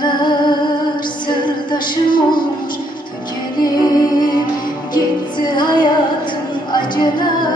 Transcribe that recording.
Yıllar sırdaşım olmuş tükenip gitti hayatım acılar